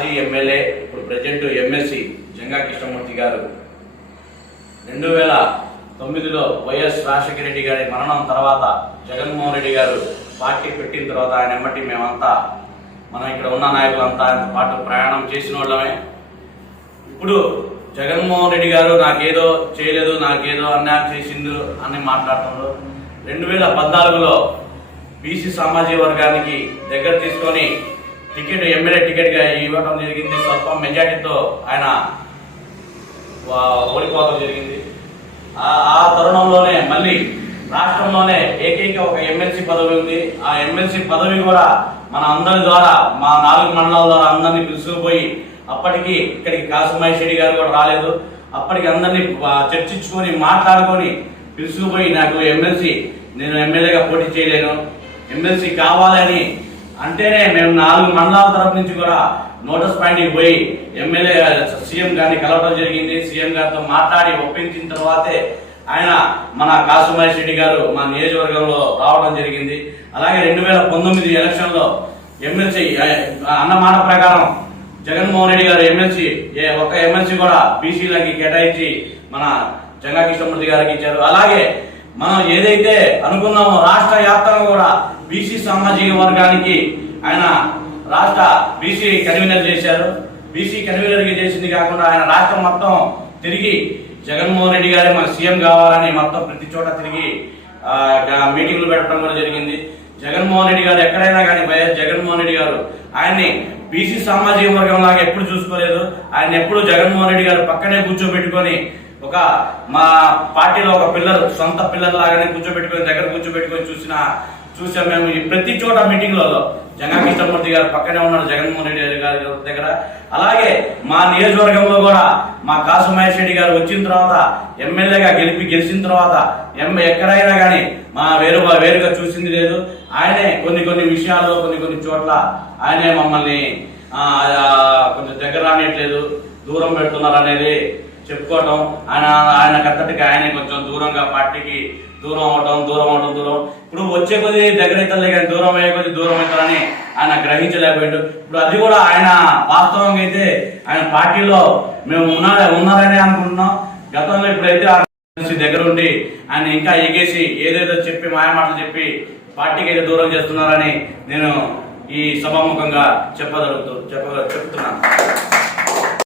మాజీ ఎమ్మెల్యే ఇప్పుడు present MLC Janga Krishnamurthy గారు. రెండు వేల తొమ్మిదిలో వైఎస్ రాజశేఖర రెడ్డి గారి మరణం తర్వాత జగన్మోహన్ రెడ్డి గారు పార్టీ పెట్టిన తర్వాత ఆయన ఎమ్మటి మేమంతా మనం ఇక్కడ ఉన్న నాయకులంతా ఆయన పాటు ప్రయాణం చేసిన వాళ్ళమే. ఇప్పుడు జగన్మోహన్ రెడ్డి గారు నాకేదో చేయలేదు నాకేదో అన్యాయం చేసిండు అని మాట్లాడటంలో రెండు వేల పద్నాలుగులో బీసీ సామాజిక వర్గానికి దగ్గర తీసుకొని టికెట్ ఎమ్మెల్యే టికెట్గా ఇవ్వడం జరిగింది. స్వల్ప మెజార్టీతో ఆయన ఓడిపోవడం జరిగింది. ఆ- తరుణంలోనే మళ్ళీ రాష్ట్రంలోనే ఏకైక ఒక ఎమ్మెల్సీ పదవి ఉంది. ఆ ఎమ్మెల్సీ పదవి కూడా మన అందరి ద్వారా మా నాలుగు మండలాల ద్వారా అందరినీ పిలుచుకుపోయి అప్పటికి ఇక్కడికి కాసుమహేష్ రెడ్డి గారు కూడా రాలేదు. అప్పటికి అందరినీ చర్చించుకొని మాట్లాడుకొని పిలుచుకుపోయి నాకు ఎమ్మెల్సీ నేను ఎమ్మెల్యేగా పోటీ చేయలేను. ఎమ్మెల్సీ కావాలని అంటేనే మేము నాలుగు మండలాల తరపు నుంచి కూడా నోటీస్ పాయింట్కి పోయి ఎమ్మెల్యే సీఎం గారిని కలవడం జరిగింది. సీఎం గారితో మాట్లాడి ఒప్పించిన తర్వాతే ఆయన మన కాసు శెట్టి గారు మా నియోజకవర్గంలో రావడం జరిగింది. అలాగే రెండు వేల పంతొమ్మిది ఎలక్షన్లో ఎమ్మెల్సీ అన్నమాట ప్రకారం జగన్మోహన్ రెడ్డి గారు ఎమ్మెల్సీ ఏ ఒక్క ఎమ్మెల్సీ కూడా బీసీలకి కేటాయించి మన జంగా కృష్ణమూర్తి గారికి ఇచ్చారు. అలాగే మనం ఏదైతే అనుకున్నామో రాష్ట్ర వ్యాప్తంగా కూడా బీసీ సామాజిక వర్గానికి ఆయన రాష్ట్ర బీసీ కన్వీనర్ చేశారు. బీసీ కన్వీనర్ చేసింది కాకుండా ఆయన రాష్ట్రం మొత్తం తిరిగి జగన్మోహన్ రెడ్డి గారే మన సీఎం కావాలని మొత్తం ప్రతి చోట తిరిగి మీటింగ్లు పెట్టడం కూడా జరిగింది. జగన్మోహన్ రెడ్డి గారు ఎక్కడైనా కానీ వైఎస్ జగన్మోహన్ రెడ్డి గారు ఆయన్ని బీసీ సామాజిక వర్గం లాగా ఎప్పుడు చూసుకోలేదు. ఆయన ఎప్పుడు జగన్మోహన్ రెడ్డి గారు పక్కనే కూర్చోబెట్టుకొని ఒక మా పార్టీలో ఒక పిల్లలు సొంత పిల్లర్ లాగానే కూర్చోబెట్టుకొని దగ్గర కూర్చోబెట్టుకొని చూసిన చూసాం మేము ప్రతి చోట మీటింగ్లలో. జగన్ కృష్ణమూర్తి గారు పక్కనే ఉన్నారు జగన్మోహన్ రెడ్డి గారి దగ్గర. అలాగే మా నియోజకవర్గంలో కూడా మా కాసు మహేష్ రెడ్డి గారు వచ్చిన తర్వాత ఎమ్మెల్యేగా గెలిపి గెలిచిన తర్వాత ఎం ఎక్కడైనా కానీ మా వేరు వేరుగా చూసింది లేదు. ఆయనే కొన్ని కొన్ని విషయాల్లో కొన్ని కొన్ని చోట్ల ఆయనే మమ్మల్ని కొంచెం దగ్గర రానియట్లేదు దూరం పెడుతున్నారు అనేది చెప్పుకోవటం. ఆయన ఆయన కట్టడికి ఆయన కొంచెం దూరంగా పార్టీకి దూరం అవటం దూరం అవటం దూరం ఇప్పుడు వచ్చే కొద్ది దగ్గర అవుతుంది కానీ దూరం అయ్యే కొద్ది దూరం అవుతారని ఆయన గ్రహించలేకపోయాడు. ఇప్పుడు అది కూడా ఆయన వాస్తవంగా అయితే ఆయన పార్టీలో మేము ఉన్నా ఉన్నారని అనుకుంటున్నాం. గతంలో ఇప్పుడైతే నుంచి దగ్గర ఉండి ఆయన ఇంకా ఎగేసి ఏదేదో చెప్పి మాయమాటలు చెప్పి పార్టీకి అయితే దూరం చేస్తున్నారని నేను ఈ సభాముఖంగా చెప్పగలుగుతూ చెప్ప చెప్తున్నాను.